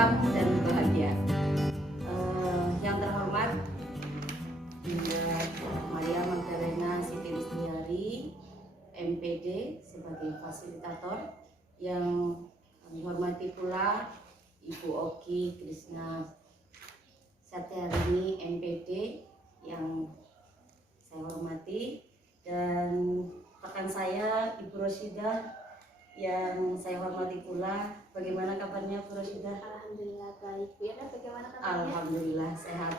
salam dan bahagia. Yang terhormat Bunda Maria Magdalena Siti Listiari, MPD sebagai fasilitator. Yang kami hormati pula Ibu Oki Krishna Satyarini, MPD, yang saya hormati, dan rekan saya Ibu Rosidah yang saya hormati pula. Bagaimana kabarnya Bu Rosidah? Alhamdulillah baik. Bu Yana, bagaimana kabarnya? Alhamdulillah sehat.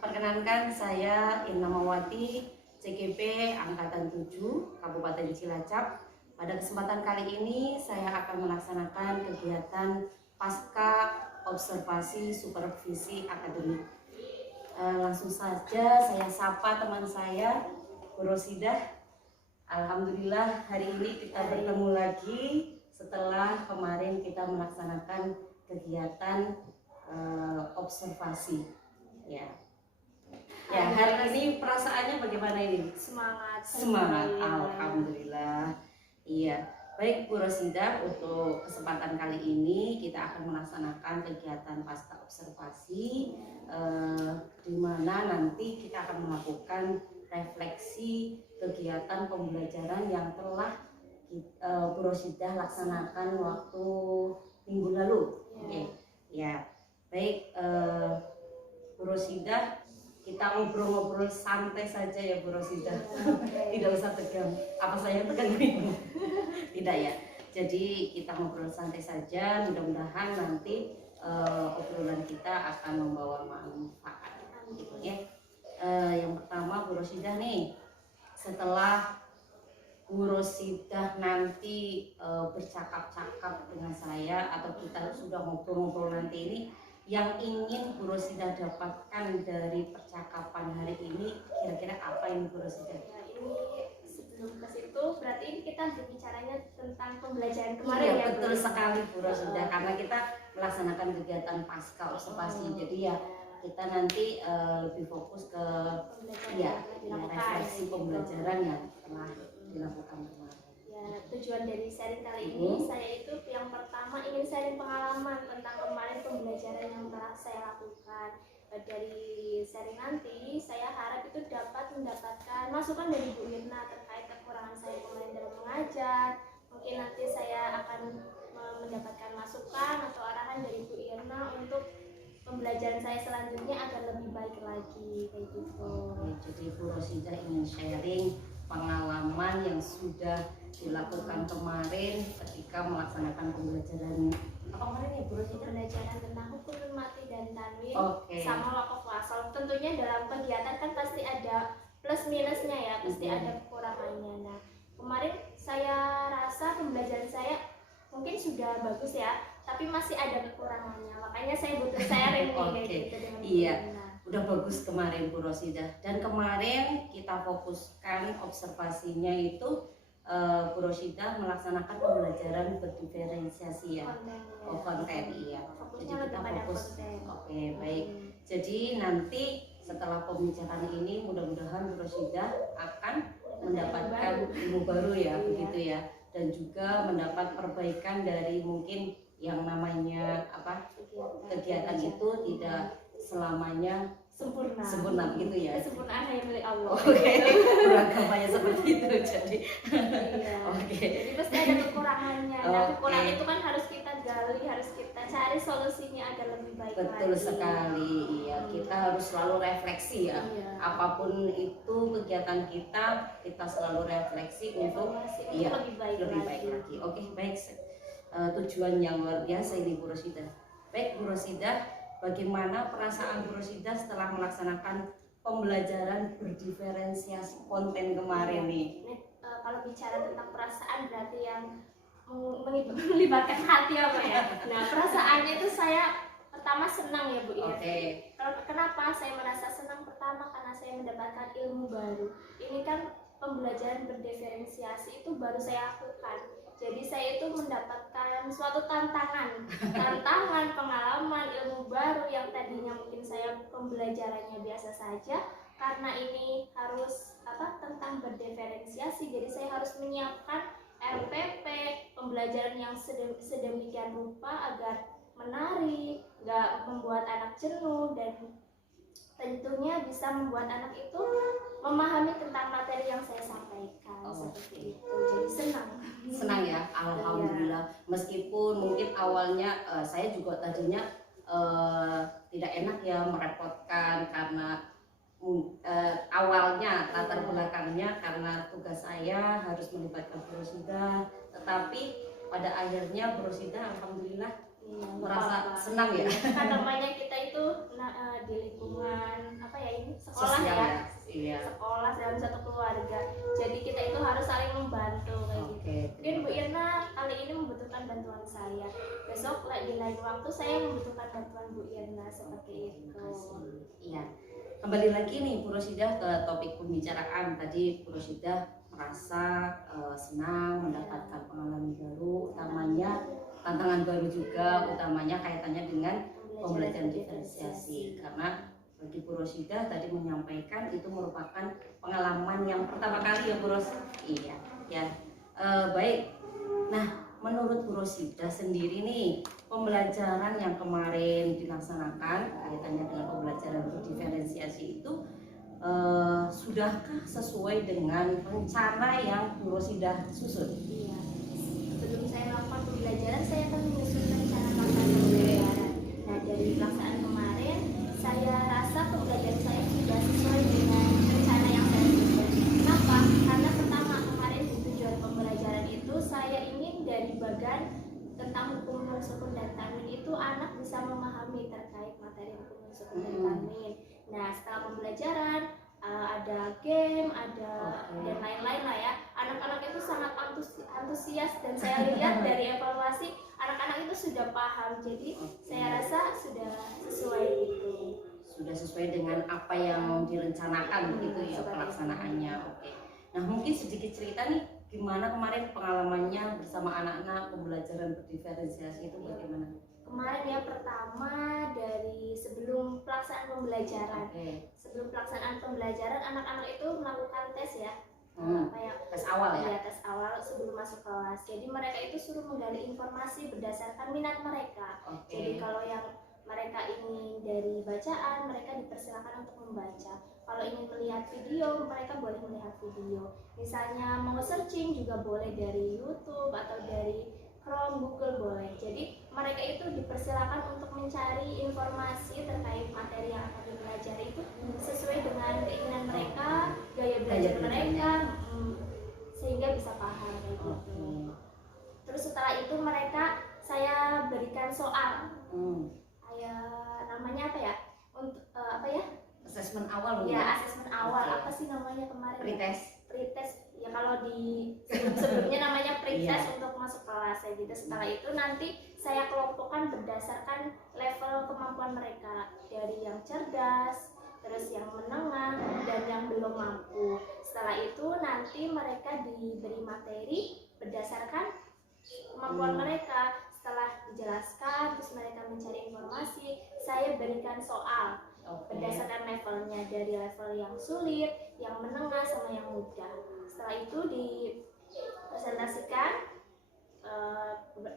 Perkenankan, saya Irnamawati, CGP Angkatan 7 Kabupaten Cilacap. Pada kesempatan kali ini saya akan melaksanakan kegiatan pasca observasi supervisi akademik. Langsung saja saya sapa teman saya Bu Rosidah. Alhamdulillah hari ini kita bertemu lagi setelah kemarin kita melaksanakan kegiatan observasi. Ya, hari ini perasaannya bagaimana ini? Semangat. Alhamdulillah. Iya, baik Bu Rosidah, untuk kesempatan kali ini kita akan melaksanakan kegiatan pasca observasi, di mana nanti kita akan melakukan refleksi kegiatan pembelajaran yang telah Bu Rosidah laksanakan waktu minggu lalu. Ya, baik Bu Rosidah, kita ngobrol-ngobrol santai saja ya Bu Rosidah. Tidak usah tegang. Apa saya tegang ini? Tidak ya. Jadi kita ngobrol santai saja. Mudah-mudahan nanti obrolan kita akan membawa manfaat. Gitu ya. Yang pertama Bu Rosidah nih, setelah Bu Rosidah nanti bercakap-cakap dengan saya atau kita sudah ngobrol-ngobrol nanti ini, yang ingin Bu Rosidah dapatkan dari percakapan hari ini, kira-kira apa yang Bu Rosidah? Nah, ini sebelum ke situ berarti ini kita berbicaranya tentang pembelajaran kemarin. Iya, ya betul sekali Bu Rosidah, karena kita melaksanakan kegiatan pasca observasi. Jadi ya kita nanti lebih fokus ke refleksi pembelajaran yang telah dilakukan kemarin. Ya, tujuan dari sharing kali ini saya itu yang pertama ingin sharing pengalaman tentang kemarin pembelajaran yang telah saya lakukan. Dari sharing nanti saya harap itu dapat mendapatkan masukan dari Bu Irna terkait kekurangan saya kemarin dalam mengajar. Mungkin nanti saya akan mendapatkan masukan atau arahan dari Bu Irna untuk pembelajaran saya selanjutnya agar lebih baik lagi, kayak gitu. Jadi Bu Rosidah ingin sharing pengalaman yang sudah dilakukan kemarin ketika melaksanakan pembelajaran apa kemarin ya Bu Rosidah? Pembelajaran tentang hukum mati dan tanwin sama wakaf wasal. Tentunya dalam kegiatan kan pasti ada plus minusnya ya, pasti ada kekurangannya. Nah, kemarin saya rasa pembelajaran saya mungkin sudah bagus ya, tapi masih ada kekurangannya. Makanya saya butuh sharing nih gitu dengan Iya. Udah bagus kemarin Bu Rosidah, dan kemarin kita fokuskan observasinya itu Bu Rosidah melaksanakan pembelajaran berdiferensiasi ya, konten iya. Jadi kita fokus. Baik. Jadi nanti setelah pembicaraan ini mudah-mudahan Bu Rosidah akan mendapatkan ilmu baru ya, begitu ya, dan juga mendapat perbaikan dari mungkin yang namanya kegiatan itu tidak selamanya sempurna begitu ya. Kesempurnaan hanya milik Allah. Beragamanya seperti itu jadi. Jadi pasti ada kekurangannya. Nah, kekurangan itu kan harus kita gali, harus kita cari solusinya agar lebih baik. Betul sekali. Iya, kita harus selalu refleksi ya. Apapun itu kegiatan kita selalu refleksi untuk lebih baik lagi. Oke, baik. Tujuan yang luar biasa ini Bu Rosidah. Baik Bu Rosidah, bagaimana perasaan Bu Rosidah setelah melaksanakan pembelajaran berdiferensiasi konten kemarin nih? Kalau bicara tentang perasaan berarti yang melibatkan hati apa ya? Nah, perasaannya itu saya pertama senang ya Bu. Kenapa saya merasa senang? Pertama karena saya mendapatkan ilmu baru. Ini kan pembelajaran berdiferensiasi itu baru saya lakukan. Jadi saya itu mendapatkan suatu tantangan, pengalaman, ilmu baru yang tadinya mungkin saya pembelajarannya biasa saja. Karena ini harus tentang berdiferensiasi, jadi saya harus menyiapkan RPP, pembelajaran yang sedemikian rupa agar menarik nggak membuat anak jenuh, dan tentunya bisa membuat anak itu memahami tentang materi yang saya sampaikan. Seperti itu. Jadi senang ya, alhamdulillah. Meskipun mungkin awalnya saya juga tadinya tidak enak ya, merepotkan karena awalnya latar belakangnya karena tugas saya harus melibatkan Bu Rosida, tetapi pada akhirnya Bu Rosida alhamdulillah merasa senang ya. Kan namanya kita itu di lingkungan apa ya, ini sekolah Sosial, ya. Iya. Sekolah dalam satu keluarga. Jadi kita itu harus saling membantu kayak gitu. Mungkin Bu Irna kali ini membutuhkan bantuan saya. Besok di lain waktu saya membutuhkan bantuan Bu Irna, seperti itu. Iya. Kembali lagi nih Bu Rosida ke topik pembicaraan tadi. Bu Rosida merasa senang mendapatkan pengalaman baru, utamanya tantangan baru juga, utamanya kaitannya dengan pembelajaran diferensiasi, karena bagi Bu Rosida tadi menyampaikan itu merupakan pengalaman yang pertama kali ya Bu Ros. Iya ya. Baik. Nah, menurut Bu Rosida sendiri nih, pembelajaran yang kemarin dilaksanakan kaitannya dengan pembelajaran berdiferensiasi itu sudahkah sesuai dengan rencana yang Bu Rosida susun? Iya. Sebelum saya melakukan pembelajaran, saya akan menyusun rencana pelaksanaan pembelajaran. Nah, dari pelaksanaan kemarin, saya rasa pembelajaran saya sudah sesuai dengan rencana yang saya susun. Kenapa? Karena pertama, kemarin di tujuan pembelajaran itu saya ingin dari bagian tentang hukum sukun dan tanwin itu anak bisa memahami terkait materi hukum sukun dan tanwin. Nah, setelah pembelajaran ada game, ada dan lain-lain lah ya. Anak-anak itu sangat antusias dan saya lihat dari evaluasi anak-anak itu sudah paham. Jadi saya rasa sudah sesuai itu. Sudah sesuai dengan apa yang direncanakan begitu ya pelaksanaannya. Oke. Nah, mungkin sedikit cerita nih gimana kemarin pengalamannya bersama anak-anak pembelajaran berdiferensiasi itu bagaimana? Kemarin ya, pertama dari sebelum pelaksanaan pembelajaran. Sebelum pelaksanaan pembelajaran anak-anak itu melakukan tes ya. Tes awal ya? Iya, tes awal sebelum masuk kelas. Jadi mereka itu suruh menggali informasi berdasarkan minat mereka. Jadi kalau yang mereka ingin dari bacaan, mereka dipersilakan untuk membaca. Kalau ingin melihat video, mereka boleh melihat video. Misalnya mau searching juga boleh dari YouTube atau dari Chrome, Google boleh. Jadi mereka itu dipersilakan untuk mencari informasi terkait materi yang akan dipelajari itu sesuai dengan keinginan mereka, gaya belajar mereka, sehingga bisa paham kayak gitu. Terus setelah itu mereka saya berikan soal. Namanya apa ya? Untuk apa ya? Asesmen awal ya? Asesmen awal. Apa sih namanya kemarin? Pretest. Ya kalau di sebelumnya namanya pretest untuk masuk kelas ya gitu. Setelah itu nanti saya kelompokkan berdasarkan level kemampuan mereka, dari yang cerdas, terus yang menengah, dan yang belum mampu. Setelah itu nanti mereka diberi materi berdasarkan kemampuan mereka. Setelah dijelaskan, terus mereka mencari informasi, saya berikan soal berdasarkan levelnya, dari level yang sulit, yang menengah, sama yang mudah. Setelah itu dipresentasikan,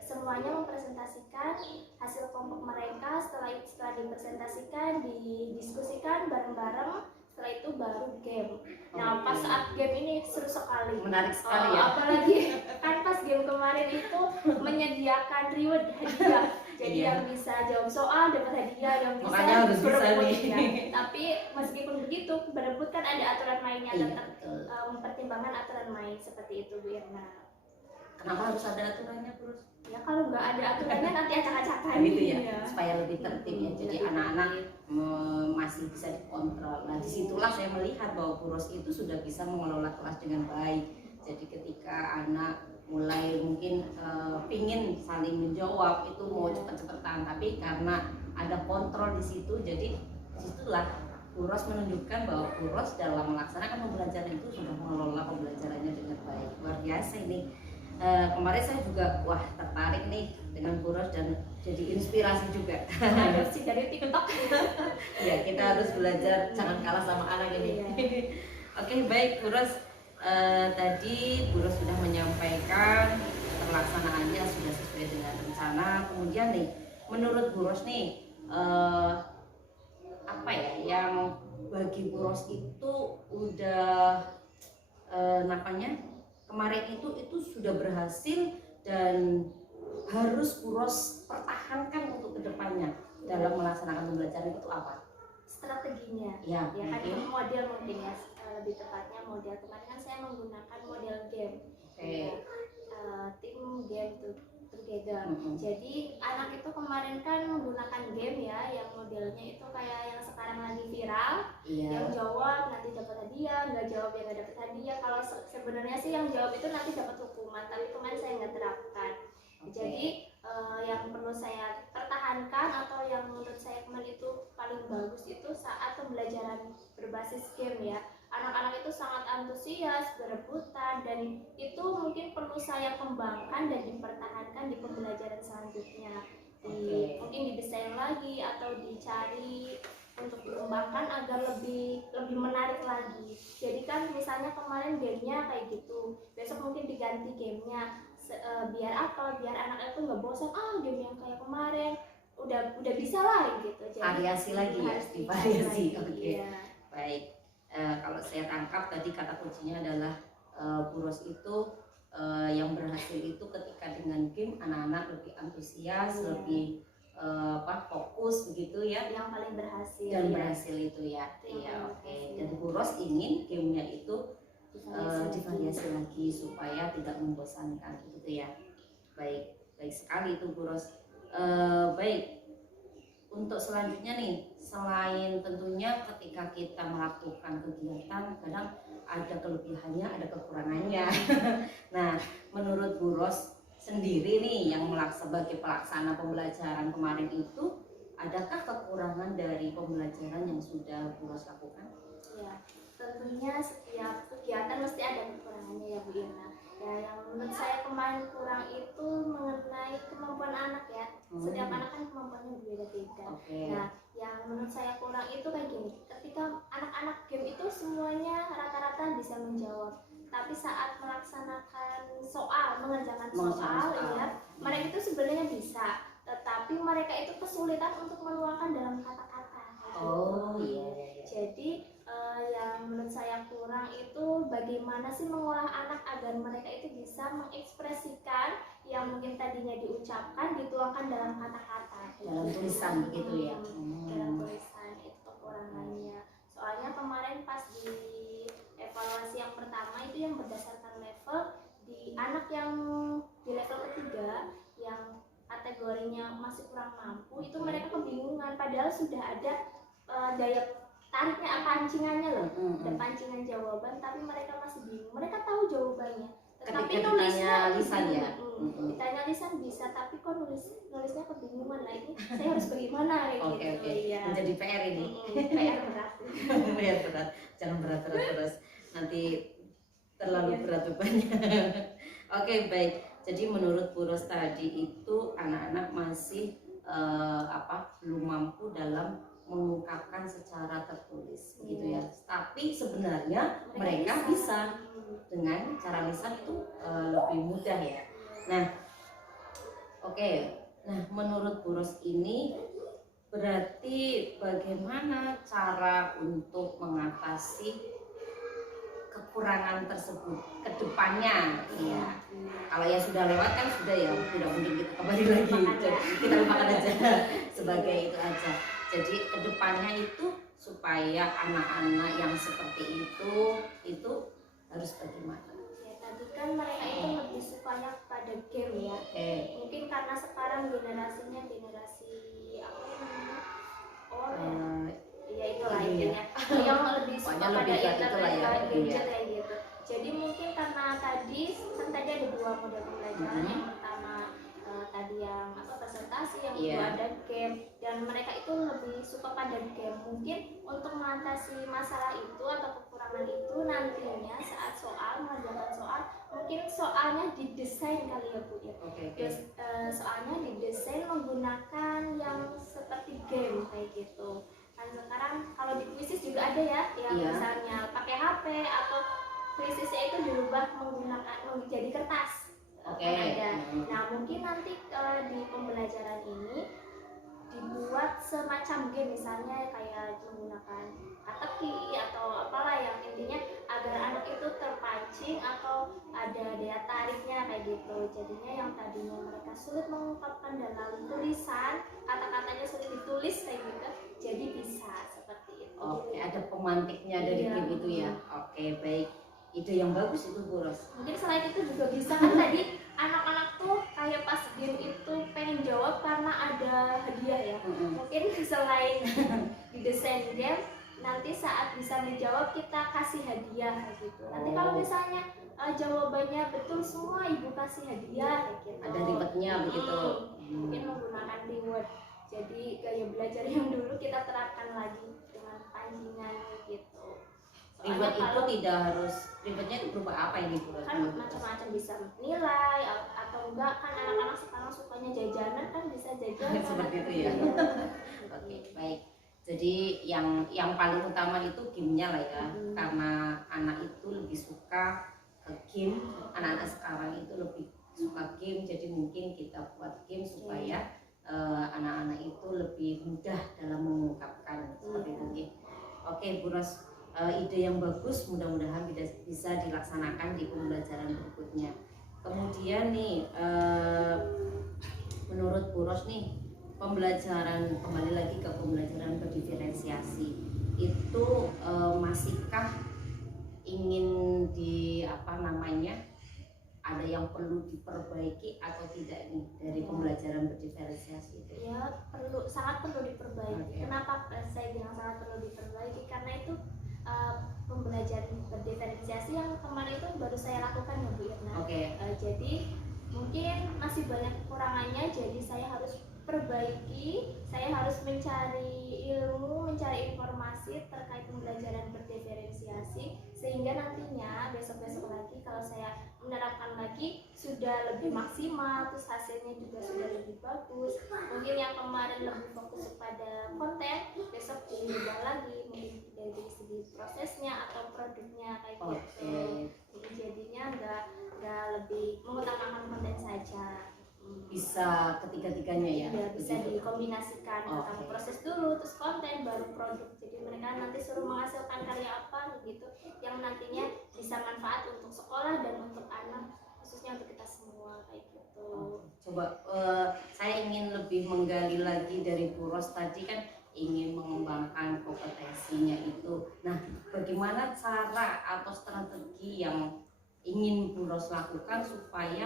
semuanya mempresentasikan hasil kelompok mereka. Setelah dipresentasikan, didiskusikan bareng-bareng. Setelah itu baru game. Nah, pas saat game ini seru sekali, menarik sekali ya. Apalagi kan pas game kemarin itu menyediakan reward, hadiah. Jadi yang bisa jawab soal dapat hadiah, yang bisa harus berebut bisa ya. Tapi meskipun begitu, berebut kan ada aturan mainnya, tetap mempertimbangkan aturan main seperti itu, Bu Irna. Kenapa harus ada aturannya, Bro? Ya kalau nggak ada aturannya nanti acak-acakan gitu ya, supaya lebih tertib ya. Jadi anak-anak masih bisa dikontrol. Nah, disitulah saya melihat bahwa Bu Ros itu sudah bisa mengelola kelas dengan baik. Jadi ketika anak mulai mungkin pingin saling menjawab itu mau cepet-cepetan, tapi karena ada kontrol di situ, jadi disitulah Bu Ros menunjukkan bahwa Bu Ros dalam melaksanakan pembelajaran itu sudah mengelola pembelajarannya dengan baik. Luar biasa ini. Kemarin saya juga tertarik nih dengan Bu Ros dan jadi inspirasi juga. Adopsi dari TikTok. Ya, kita harus belajar jangan kalah sama anak ini. Oke, baik Bu Ros. Tadi Bu Ros sudah menyampaikan pelaksanaannya sudah sesuai dengan rencana. Kemudian nih, menurut Bu Ros nih, eh, apa ya, yang bagi Bu Ros itu udah namanya kemarin itu sudah berhasil dan harus Bu Ros pertahankan untuk kedepannya dalam melaksanakan pembelajaran itu apa? Strateginya Ya, ya kan, mungkin. model mungkin ya, lebih tepatnya model. Kemarin kan saya menggunakan model game. Oke. Tim game together. Mm-mm. Jadi anak itu kemarin kan menggunakan game ya, yang modelnya itu kayak yang sekarang lagi viral. Iya. Yang jawab nanti dapat hadiah, nggak jawab ya nggak dapat hadiah. Kalau sebenarnya sih yang jawab itu nanti dapat hukuman, tapi kemarin saya nggak terapkan. Oke. Jadi yang perlu saya pertahankan atau yang menurut saya kemarin itu paling bagus itu saat pembelajaran berbasis game ya. Anak-anak itu sangat antusias, berebutan, dan itu mungkin perlu saya kembangkan dan dipertahankan di pembelajaran selanjutnya. Mungkin didesain lagi atau dicari untuk dikembangkan agar lebih menarik lagi. Jadi kan misalnya kemarin gamenya kayak gitu, besok mungkin diganti gamenya. Biar apa? Biar anak itu nggak bosan, game yang kayak kemarin udah bisa lah gitu. Jadi variasi lagi ya, harus divariasi. Oke. Iya. Baik. Kalau saya tangkap tadi kata kuncinya adalah Bu Ros itu yang berhasil itu ketika dengan game anak-anak lebih antusias, lebih fokus begitu ya. Yang paling berhasil. Dan berhasil itu ya. Iya, oke. Dan Bu Ros ingin gamenya itu divariasi lagi supaya tidak membosankan gitu ya. Baik sekali itu Bu Ros. Baik, untuk selanjutnya nih, selain tentunya ketika kita melakukan kegiatan kadang ada kelebihannya, ada kekurangannya. Nah, menurut Bu Ros sendiri nih yang sebagai pelaksana pembelajaran kemarin itu, adakah kekurangan dari pembelajaran yang sudah Bu Ros lakukan? Ya, tentunya setiap kegiatan mesti ada kekurangannya ya Bu Irna. Ya, yang menurut saya kemarin kurang itu mengenai kemampuan anak ya. Setiap anak kan kemampuannya berbeda-beda. Nah, yang menurut saya kurang itu kayak gini. Ketika anak-anak game itu semuanya rata-rata bisa menjawab, tapi saat melaksanakan soal, mengerjakan soal ya, mereka itu sebenarnya bisa, tetapi mereka itu kesulitan untuk menuangkan dalam kata-kata. Oh iya. Jadi yang menurut saya kurang itu bagaimana sih mengolah anak agar mereka itu bisa mengekspresikan yang mungkin tadinya diucapkan dituangkan dalam kata-kata. Dalam tulisan begitu ya. Dalam tulisan itu kekurangannya. Soalnya kemarin pas di evaluasi yang pertama itu yang berdasarkan level, di anak yang di level ketiga yang kategorinya masih kurang mampu itu mereka kebingungan padahal sudah ada daya tariknya, pancingannya loh, ada pancingan jawaban, tapi mereka masih bingung. Mereka tahu jawabannya, tetapi nulisnya lisan ya. Ditanya lisan bisa, tapi kok nulisnya kebingungan. Nah ini saya harus bagaimana gitu. Iya. Menjadi PR ini. PR berat. PR berat. Jangan berat-berat terus. Nanti terlalu berat bebannya. Oke, baik. Jadi menurut Bu Ros tadi itu anak-anak masih belum mampu dalam mengungkapkan secara tertulis begitu ya. Tapi sebenarnya mereka bisa dengan cara lisan itu lebih mudah ya. Nah, oke. Nah, menurut Bu Ros ini berarti bagaimana cara untuk mengatasi kekurangan tersebut ke depannya ya. Kalau yang sudah lewat kan sudah ya, tidak mungkin kita kembali lagi. Jadi kita lupakan aja sebagai itu aja. Jadi kedepannya itu supaya anak-anak yang seperti itu harus bagaimana? Ya, tadi kan mereka itu lebih sukanya pada game ya. Mungkin karena sekarang generasinya generasi apa namanya? Ya itulah intinya. Yang lebih suka pada internet, gadget kayak gitu. Jadi mungkin karena tadi ada dua model pembelajaran. Yang pertama tadi yang presentasi, yang kedua ada game, dan mereka itu lebih suka pada game. Mungkin untuk mengatasi masalah itu atau kekurangan itu nantinya saat mengerjakan soal, mungkin soalnya didesain kali ya Bu ya. Soalnya didesain menggunakan yang seperti game kayak gitu. Kan sekarang kalau di kuisis juga ada ya, yang misalnya pakai HP atau kuisisnya itu dirubah menjadi kertas. Ada. Nah mungkin nanti di pembelajaran ini dibuat semacam game, misalnya kayak menggunakan teka-teki atau apalah, yang intinya agar anak itu terpancing atau ada daya tariknya kayak gitu. Jadinya yang tadinya mereka sulit mengungkapkan dalam tulisan, kata-katanya sulit ditulis kayak gitu, jadi bisa seperti itu. Oke, ada pemantiknya dari game itu ya. Oke, baik. Ide yang bagus itu Bu Ros. Mungkin selain itu juga bisa kan tadi anak-anak tuh kayak pas game itu pengen jawab karena ada hadiah ya. Mungkin selain didesain game, nanti saat bisa menjawab kita kasih hadiah gitu. Nanti kalau misalnya jawabannya betul semua, ibu kasih hadiah kayak gitu. Ada rewardnya begitu. Mungkin menggunakan reward. Jadi gaya belajar yang dulu kita terapkan lagi dengan pancingan gitu. Reward itu tidak harus, rewardnya itu berupa apa ini Bu Ros? Kan macam-macam, bisa nilai atau enggak, kan anak-anak sekarang sukanya jajanan, kan bisa jajanan seperti itu ya. Oke, baik. Jadi yang paling utama itu gamenya lah ya, karena anak itu lebih suka ke game, anak-anak sekarang itu lebih suka game, jadi mungkin kita buat game supaya anak-anak itu lebih mudah dalam mengungkapkan seperti itu. Oke Bu Ros, ide yang bagus, mudah-mudahan bisa dilaksanakan di pembelajaran berikutnya. Kemudian nih menurut Bu Ros nih, pembelajaran, kembali lagi ke pembelajaran berdiferensiasi itu masihkah ingin di apa namanya, ada yang perlu diperbaiki atau tidak nih dari pembelajaran berdiferensiasi itu? Ya perlu, sangat perlu diperbaiki. Kenapa saya bilang sangat perlu diperbaiki? Karena itu pembelajaran berdiferensiasi yang kemarin itu baru saya lakukan ya Bu Irna. Jadi mungkin masih banyak kekurangannya, jadi saya harus perbaiki, saya harus mencari ilmu, mencari informasi terkait pembelajaran berdiferensiasi, sehingga nantinya besok-besok lagi kalau saya menerapkan lagi sudah lebih maksimal, terus hasilnya juga sudah lebih bagus. Mungkin yang kemarin lebih fokus kepada konten, besok diubah lagi mungkin dari segi prosesnya atau produknya kayak gitu. Jadi jadinya nggak lebih mengutamakan konten saja. Bisa ketiga-tiganya ya? Iya, bisa dikombinasikan. Pertama proses dulu, terus konten, baru produk. Jadi mereka nanti suruh menghasilkan karya apa gitu, yang nantinya bisa manfaat untuk sekolah dan untuk anak, khususnya untuk kita semua kayak gitu. Coba saya ingin lebih menggali lagi dari Bu Ros tadi, kan ingin mengembangkan kompetensinya itu. Nah, bagaimana cara atau strategi yang ingin Bu Ros lakukan supaya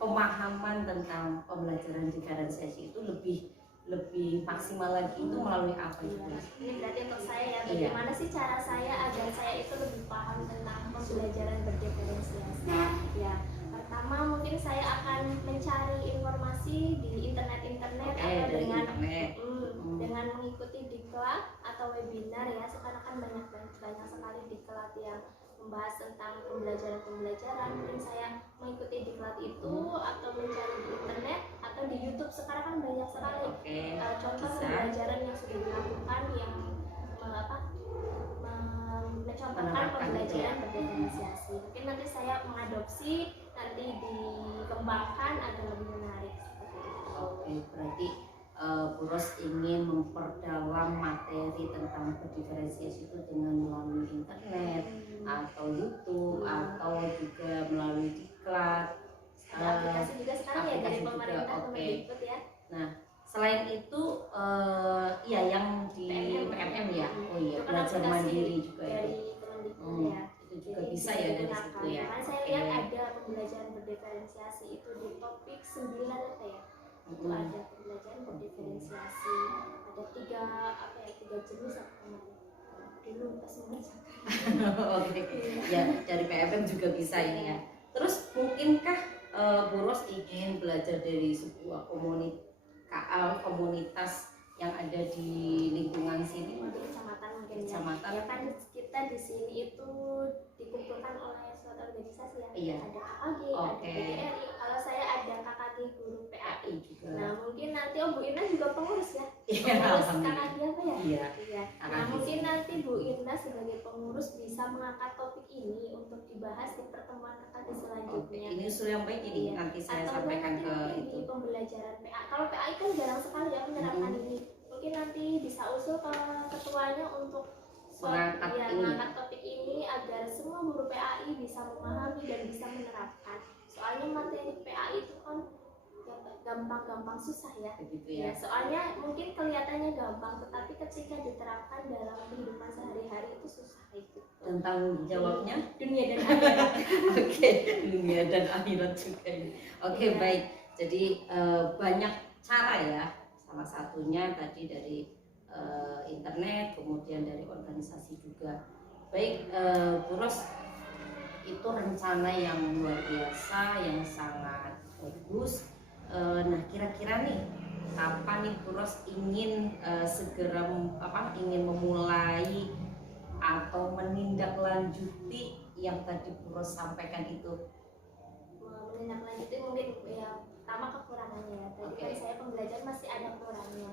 pemahaman tentang pembelajaran diferensiasi itu lebih maksimal lagi, itu melalui apa itu? Ini berarti untuk saya ya, bagaimana sih cara saya agar saya itu lebih paham tentang pembelajaran berdiferensiasi? Ya, pertama mungkin saya akan mencari informasi di internet atau dengan mengikuti diklat atau webinar ya. Sekarang kan banyak sekali diklat yang membahas tentang pembelajaran. Mungkin saya mengikuti diklat itu atau mencari di internet atau di YouTube. Sekarang kan banyak sekali contoh pembelajaran yang sudah dilakukan yang mencontohkan pembelajaran berdiferensiasi. Mungkin nanti saya mengadopsi, nanti dikembangkan agar lebih menarik. Berarti Bu Ros ingin memperdalam materi tentang berdiferensiasi itu dengan melalui internet atau YouTube atau juga melalui diklat. Aplikasi juga sekarang ya dari pemerintah ikut ya. Nah, selain itu ya yang di PMM ya. Oh iya, belajar mandiri juga dari Kemendikbud ya. Itu juga bisa ya dari situ ya. Kan saya lihat ada pembelajaran berdiferensiasi itu di topik 9 apa ya? Itu ada pembelajaran berdiferensiasi, ada tiga jenis apa namanya dulu pas Oke, ya dari PMM juga bisa ini ya. Terus mungkinkah Bu Ros ingin belajar dari sebuah komunitas yang ada di lingkungan sini? Di kecamatan mungkin kecamatan. Ya kan kita di sini itu dikumpulkan oleh suatu organisasi ya. Iya. Ada KKG, ada PGRI. Kalau saya ada KKG guru PAI juga. Nah mungkin nanti Bu Irna juga pengurus ya. Pengurus KKG apa ya? Iya. Nah mungkin nanti Bu Irna sebagai pengurus bisa mengangkat topik ini untuk dibahas di pertemuan KKG selanjutnya. Ini usul yang baik ini nanti saya atau sampaikan ke di pembelajaran PA. Kalau PAI kan jarang sekali ya menerapkan ini. sebenarnya untuk mengangkat topik ini agar semua guru PAI bisa memahami dan bisa menerapkan. Soalnya materi PAI itu kan gampang-gampang susah ya. Begitu ya. Soalnya mungkin kelihatannya gampang, tetapi ketika diterapkan dalam kehidupan sehari-hari itu susah itu. Tentang jawabnya dunia dan akhirat. Oke, dunia dan akhirat juga ini. Oke, baik. Jadi banyak cara ya. Salah satunya tadi dari internet, kemudian dari organisasi juga. Baik, Bu Ros, itu rencana yang luar biasa, yang sangat bagus. Nah, kira-kira nih kapan nih Bu Ros ingin segera ingin memulai atau menindaklanjuti yang tadi Bu Ros sampaikan itu? Menindaklanjuti mungkin ya pertama kekurangannya ya. Tadi kan saya pembelajaran masih ada kurangnya.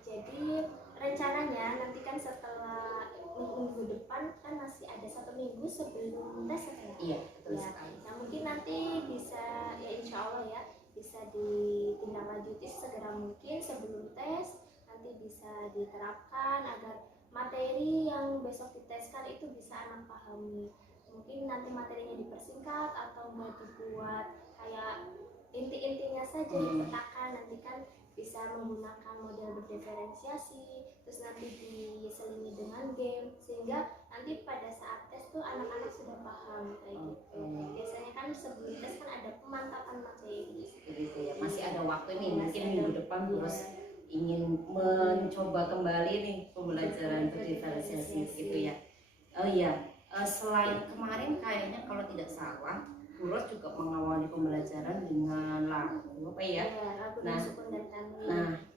Jadi rencananya nanti kan setelah minggu depan kan masih ada 1 minggu sebelum tes ya. Iya, betul sekali. Nah mungkin nanti bisa ya insya Allah ya bisa ditindaklanjuti segera mungkin sebelum tes, nanti bisa diterapkan agar materi yang besok diteskan itu bisa anak pahami. Mungkin nanti materinya dipersingkat atau mau dibuat kayak inti-intinya saja dipetakan, nanti kan bisa menggunakan model berdiferensiasi, terus nanti diselingi dengan game sehingga nanti pada saat tes tuh anak-anak sudah paham kayak gitu. Biasanya kan sebelum tes kan ada pemantapan materi. Begitu ya. Masih ada waktu nih, mungkin minggu depan terus ingin mencoba kembali nih pembelajaran berdiferensiasi gitu ya. Oh iya, selain kemarin kayaknya kalau tidak salah Bu Ros juga mengawali pembelajaran dengan lagu apa ya? Nah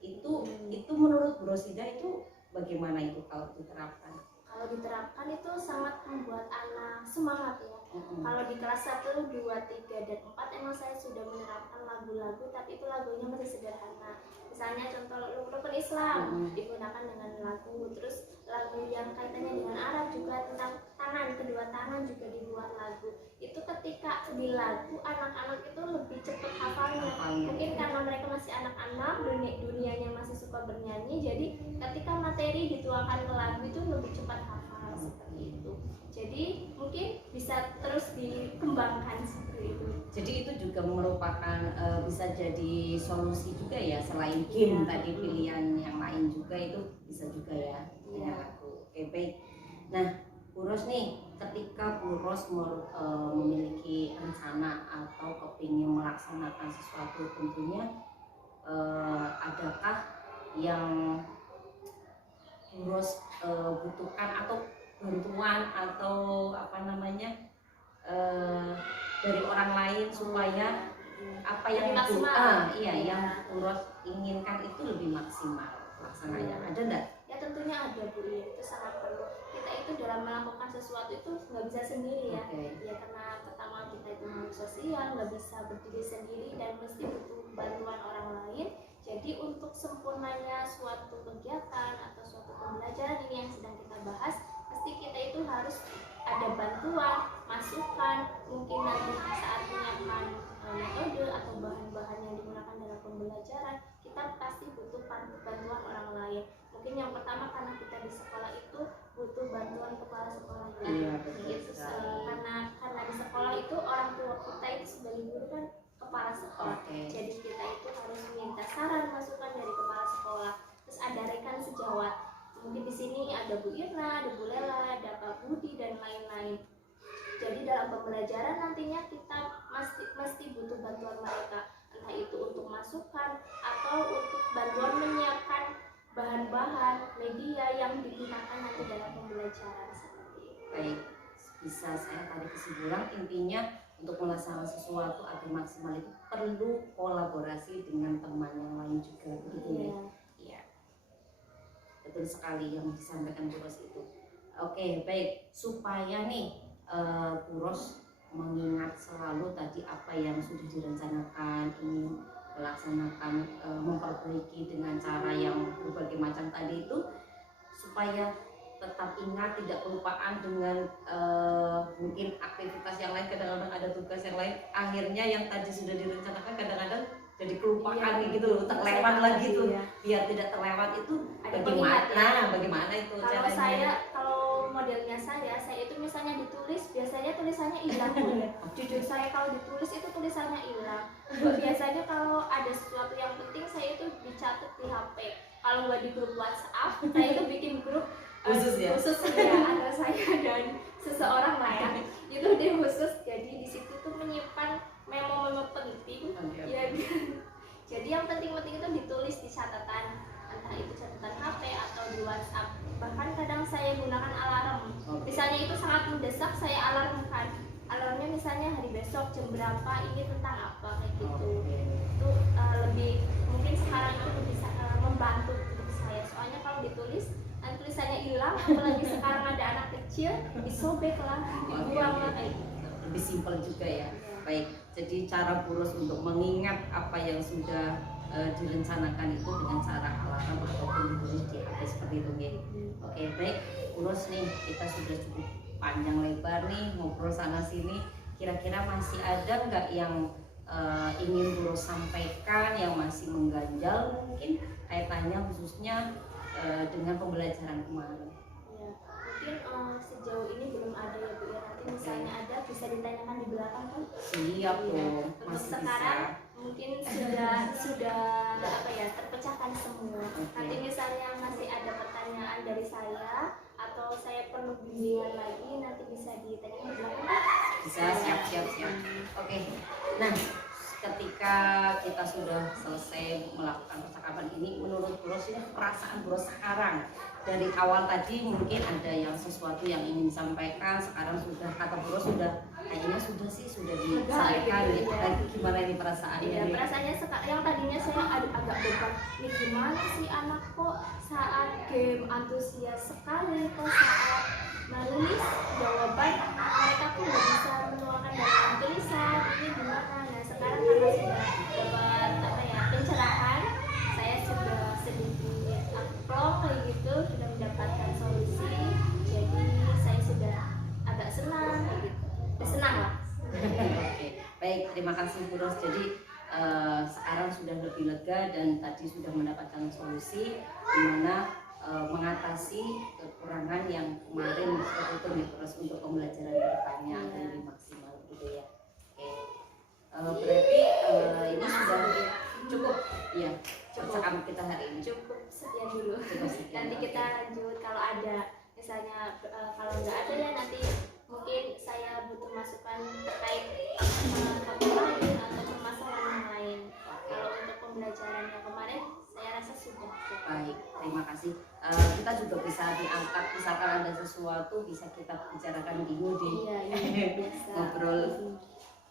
itu menurut Bu Rosida itu bagaimana itu kalau diterapkan? Kalau diterapkan itu sangat membuat anak semangat ya. Kalau di kelas 1, 2, 3, dan 4 emang saya sudah menerapkan lagu-lagu, tapi itu lagunya masih sederhana. Misalnya contoh rukun Islam digunakan dengan lagu, terus lagu yang kaitannya dengan Arab juga tentang tangan, kedua tangan juga dibuat lagu. Itu ketika di lagu anak-anak itu lebih cepat hafalnya. Mungkin karena mereka masih anak-anak, dunianya masih suka bernyanyi, jadi ketika materi dituangkan ke lagu itu lebih cepat hafal seperti itu. Jadi mungkin bisa terus dikembangkan seperti itu. Jadi itu juga merupakan bisa jadi solusi juga ya, selain game tadi pilihan yang lain juga itu bisa juga ya dengan lagu. Oke, baik. Nah Bu Ros nih, ketika Bu Ros memiliki rencana atau kepingin melaksanakan sesuatu, tentunya adakah yang Bu Ros butuhkan atau bantuan atau dari orang lain supaya apa yang yang Bu Ros inginkan itu lebih maksimal pelaksananya? Ada enggak? Ya tentunya ada Bu, itu sangat perlu. Kita itu dalam melakukan sesuatu itu nggak bisa sendiri ya. Ya karena pertama kita itu makhluk sosial, nggak bisa berdiri sendiri dan mesti butuh bantuan orang lain. Jadi untuk sempurnanya suatu kegiatan atau suatu pembelajaran ini yang sedang kita bahas, pasti kita itu harus ada bantuan, masukan, mungkin nanti saat menyiapkan metode atau bahan-bahan yang digunakan dalam pembelajaran, kita pasti butuh bantuan orang lain. Mungkin yang pertama karena kita di sekolah itu butuh bantuan kepala sekolah. Karena di sekolah itu orang tua kita itu sebagai guru kan kepala sekolah. Jadi kita itu harus minta saran masukan dari kepala sekolah. Terus ada rekan sejawat. Mungkin di sini ada Bu Irna, ada Bu Lela, ada Pak Budi dan lain-lain. Jadi dalam pembelajaran nantinya kita mesti butuh bantuan mereka, entah itu untuk masukan atau untuk bantuan menyiapkan bahan-bahan media yang digunakan nanti dalam pembelajaran seperti itu. Baik, bisa saya tarik kesimpulan intinya untuk melaksanakan sesuatu agar maksimal itu perlu kolaborasi dengan teman yang lain juga, begitu ya? Iya, betul sekali yang disampaikan Bu Ros itu. Oke, baik, supaya nih Bu Ros mengingat selalu tadi apa yang sudah direncanakan, ingin melaksanakan, memperbaiki dengan cara yang berbagai macam tadi itu, supaya tetap ingat, tidak kelupaan dengan mungkin aktivitas yang lain, kadang-kadang ada tugas yang lain, akhirnya yang tadi sudah direncanakan kadang-kadang jadi kelupaan Iya, gitu loh, terlewat saya lagi tuh. iya. Biar tidak terlewat itu Ada bagaimana? pengingat ya. Bagaimana itu Kalau caranya? kalau modelnya saya itu misalnya ditulis biasanya tulisannya hilang. Jujur saya kalau ditulis itu tulisannya hilang. Biasanya kalau ada sesuatu yang penting saya itu dicatat di HP. Kalau nggak di grup WhatsApp, saya itu bikin grup Khusus ya? khusus ya, antara saya dan seseorang lah ya. Itu dia khusus. Jadi di situ tuh menyimpan memo-memo penting. Oke. Ya, jadi yang penting-penting itu ditulis di catatan, entah itu catatan HP atau di WhatsApp. Bahkan kadang saya gunakan alarm. Oke. Misalnya itu sangat mendesak, saya alarmkan. Alarmnya misalnya hari besok jam berapa, ini tentang apa kayak gitu. Oke. Itu lebih mungkin sekarang itu bisa membantu untuk saya. Soalnya kalau ditulis nanti tulisannya hilang, apalagi sekarang ada anak kecil, disobek lah, dibuang lah kayak gitu. Lebih simpel juga ya. Baik, jadi cara Buros untuk mengingat apa yang sudah direncanakan itu dengan cara alarm ataupun ditulis di HP seperti itu ya. Oke, baik Buros nih, kita sudah cukup panjang lebar nih ngobrol sana sini. Kira-kira masih ada nggak yang ingin Buros sampaikan yang masih mengganjal mungkin kaitannya khususnya dengan pembelajaran kemarin? Ya, mungkin sejauh ini belum ada ya Bu ya. Nanti misalnya ada bisa ditanyakan di belakang kan. Siap dong, Untuk masih sekarang bisa. mungkin sudah apa ya, terpecahkan semua. Nanti misalnya masih ada pertanyaan dari saya atau saya perlu bimbingan lagi, nanti bisa ditanyakan di belakang. Bisa, siap. Oke, nah ketika kita sudah selesai melakukan percakapan ini, menurut Buros ini perasaan Buros sekarang dari awal tadi mungkin ada yang sesuatu yang ingin disampaikan, sekarang sudah kata Buros sudah kayaknya sudah disampaikan gitu. Lagi gimana ini perasaannya? Iya, perasaannya yang tadinya saya agak beban. Ini gimana sih anak kok saat game antusias sekali, kok saat menulis jawaban mereka tuh nggak bisa menuangkan dalam tulisan, ini gimana? Nah sekarang karena sudah dapat apa ya pencerahan, saya sudah sedikit plong kayak gitu, sudah mendapatkan solusi, jadi saya sudah agak senang kayak gitu. Senang lah. Oke, baik, terima kasih Buros. Jadi sekarang sudah lebih lega dan tadi sudah mendapatkan solusi di mana mengatasi kekurangan yang kemarin seperti itu nih Buros untuk pembelajaran kedepannya agar lebih maksimal gitu ya. Oke, berarti ini sudah cukup ya percakapan kita hari ini. Cukup sekian dulu. Cukup sekian. Nanti kita lanjut kalau ada misalnya kalau nggak ada ya nanti mungkin saya butuh masukan terkait topik lain atau permasalahan yang lain. Kalau untuk pembelajaran yang kemarin saya rasa sudah cukup. Baik, terima kasih. Kita juga bisa diangkat, misalkan ada sesuatu bisa kita bicarakan di Yudi. Iya, biasa.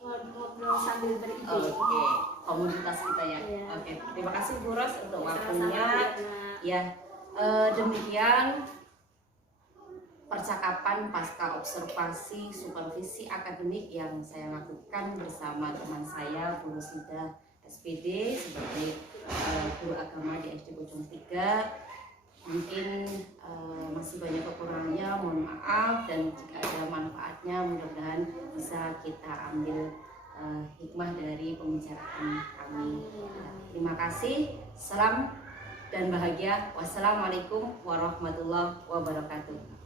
Ngobrol sambil beride. Oke, komunitas kita ya. Iya. Oke, terima kasih Buros untuk Sama-sama, waktunya. Ya, demikian percakapan pasca observasi supervisi akademik yang saya lakukan bersama teman saya Bu Rosida SPD sebagai guru agama di SD Bojong 3. Mungkin masih banyak kekurangannya, mohon maaf, dan jika ada manfaatnya mudah-mudahan bisa kita ambil hikmah dari pembicaraan kami. Terima kasih, salam dan bahagia. Wassalamualaikum warahmatullahi wabarakatuh.